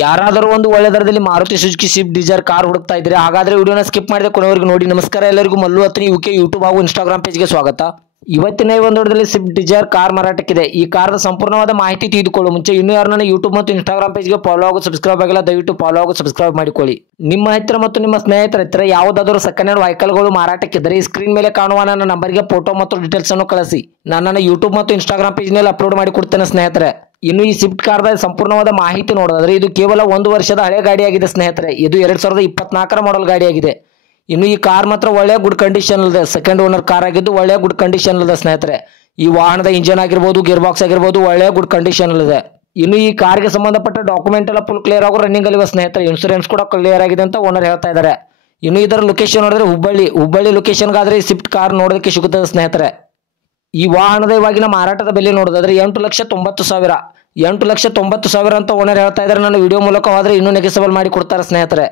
ಯಾರಾದರೂ ಒಂದು ಒಳ್ಳೆ ದರದಲ್ಲಿ Maruti Suzuki Swift Dzire car ಹುಡುಕ್ತಾ ಇದ್ರೆ ಹಾಗಾದ್ರೆ ವಿಡಿಯೋನ ಸ್ಕಿಪ್ ಮಾಡಿದೆ ಕೊನೆವರೆಗೂ ನೋಡಿ. ನಮಸ್ಕಾರ ಎಲ್ಲರಿಗೂ, ಮಲ್ಲು ಹತ್ತನಿ ಯುಕೆ ಯೂಟ್ಯೂಬ್ ಹಾಗೂ ಇನ್ಸ್ಟಾಗ್ರಾಮ್ ಪೇಜ್ಗೆ ಸ್ವಾಗತ. ಇವತ್ತಿನ ಈ ಒಂದು ವಿಡಿಯೋದಲ್ಲಿ ಸ್ವಿಫ್ಟ್ ಡಿಸೈರ್ ಕಾರ್ ಮಾರಾಟಕ್ಕಿದೆ. ಈ ಕಾರ್ನ ಸಂಪೂರ್ಣವಾದ ಮಾಹಿತಿ ತಿಳಿದುಕೊಳ್ಳುವ ಮುಂಚೆ ಇನ್ನೂ ಯಾರು ನನ್ನ ಯೂಟ್ಯೂಬ್ ಮತ್ತು ಇನ್ಸ್ಟಾಗ್ರಾಮ್ ಪೇಜ್ಗೆ ಫಾಲೋ ಹಾಗೂ ಸಬ್ಸ್ಕ್ರೈಬ್ ಆಗಿಲ್ಲ, ದಯವಿಟ್ಟು ಫಾಲೋ ಹಾಗೂ ಸಬ್ಸ್ಕ್ರೈಬ್ ಮಾಡಿಕೊಳ್ಳಿ. ನಿಮ್ಮ ಹತ್ತಿರ ಮತ್ತು ನಿಮ್ಮ ಸ್ನೇಹಿತರ ಹತ್ತಿರ ಯಾವುದಾದರೂ ಸೆಕೆಂಡ್ ಹ್ಯಾಂಡ್ ವೆಹಿಕಲ್ಗಳು ಮಾರಾಟಕ್ಕಿದ್ದರೆ ಈ ಸ್ಕ್ರೀನ್ ಮೇಲೆ ಕಾಣುವ ನನ್ನ ನಂಬರ್ಗೆ ಫೋಟೋ ಮತ್ತು ಡೀಟೇಲ್ಸ್ ಅನ್ನು ಕಳಿಸಿ. ನನ್ನ ಯೂಟ್ಯೂಬ್ ಮತ್ತು ಇನ್ಸ್ಟಾಗ್ರಾಮ್ ಪೇಜ್ ಮೇಲೆ ಅಪ್ಲೋಡ್ ಮಾಡಿ ಕೊಡ್ತೇನೆ ಸ್ನೇಹಿತರೆ. ಇನ್ನು ಈ ಸ್ವಿಫ್ಟ್ ಕಾರ್ದ ಸಂಪೂರ್ಣವಾದ ಮಾಹಿತಿ ನೋಡೋದಾದ್ರೆ ಇದು ಕೇವಲ 1 ವರ್ಷದ ಹಳೆ ಗಾಡಿಯಾಗಿದೆ ಸ್ನೇಹಿತರೆ. ಇದು 2024ರ ಮಾಡೆಲ್ ಗಾಡಿಯಾಗಿದೆ. ಇನ್ನು ಈ ಕಾರ್ ಮಾತ್ರ ಒಳ್ಳೆ ಗುಡ್ ಕಂಡೀಷನ್ ಇದೆ. ಸೆಕೆಂಡ್ ಓನರ್ ಕಾರ್ ಆಗಿದ್ದು ಒಳ್ಳೆ ಗುಡ್ ಕಂಡೀಷನ್ ಇದೆ ಸ್ನೇಹಿತರೆ. ಈ ವಾಹನದ ಇಂಜಿನ್ ಆಗಿರ್ಬೋದು, ಗೇರ್ ಬಾಕ್ಸ್ ಆಗಿರ್ಬೋದು ಒಳ್ಳೆ ಗುಡ್ ಕಂಡೀಷನ್ ಇದೆ. ಇನ್ನು ಈ ಕಾರ್ಗೆ ಸಂಬಂಧಪಟ್ಟ ಡಾಕ್ಯುಮೆಂಟ್ ಎಲ್ಲ ಫುಲ್ ಕ್ಲಿಯರ್ ಆಗೋ ರನ್ನಿಂಗ್ ಅಲ್ಲಿ ಸ್ನೇಹಿತರೆ. ಇನ್ಸೂರೆನ್ಸ್ ಕೂಡ ಕ್ಲಿಯರ್ ಆಗಿದೆ ಅಂತ ಓನರ್ ಹೇಳ್ತಾ ಇದ್ದಾರೆ. ಇನ್ನು ಇದರ ಲೊಕೇಶನ್ ನೋಡಿದ್ರೆ ಹುಬ್ಬಳ್ಳಿ ಲೊಕೇಶನ್ಗಾದ್ರೆ ಈ ಸ್ವಿಫ್ಟ್ ಕಾರ್ ನೋಡೋದಕ್ಕೆ ಸಿಗುತ್ತದೆ ಸ್ನೇಹಿತರೆ. ಈ ವಾಹನದ ಇವಾಗಿನ ಮಾರಾಟದ ಬೆಲೆ ನೋಡೋದಾದ್ರೆ 8,90,000 ಅಂತ ಓನರ್ ಹೇಳ್ತಾ ಇದ್ದಾರೆ. ನನ್ನ ವಿಡಿಯೋ ಮೂಲಕ ಹೋದ್ರೆ ಇನ್ನೂ ನೆಗೆಸಬಲ್ ಮಾಡಿ ಕೊಡ್ತಾರೆ ಸ್ನೇಹಿತರೆ.